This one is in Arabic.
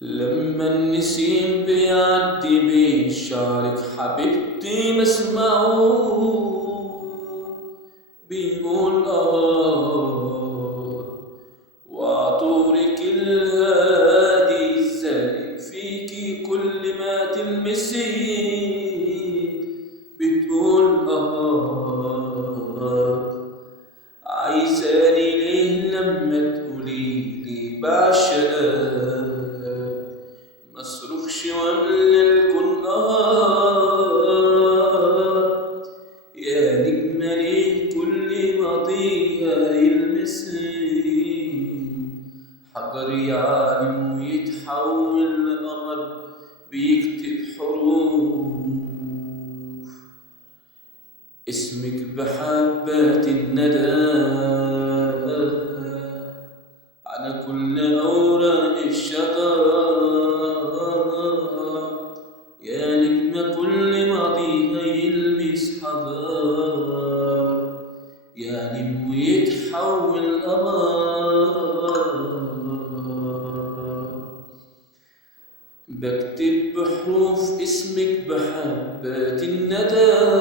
لما النسيم بيعدي بيشارك حبيبتي بسمعه بيقول وعطورك الهادي الزاهد فيكي كل ما تلمسي بتقول عايزاني ليه لما تقوليلي بعشقك مصرخش واملى الكون يا نجمة ليه كل ما ضيها يلمسني حجر يعلم ويتحول لقمر بيكتب حروف اسمك بحبات الندى على كل أوراق الشجر يا نجمة كل ماضيها يلمس حجر يا نجم يتحول قمر بكتب بحروف اسمك بحبات الندى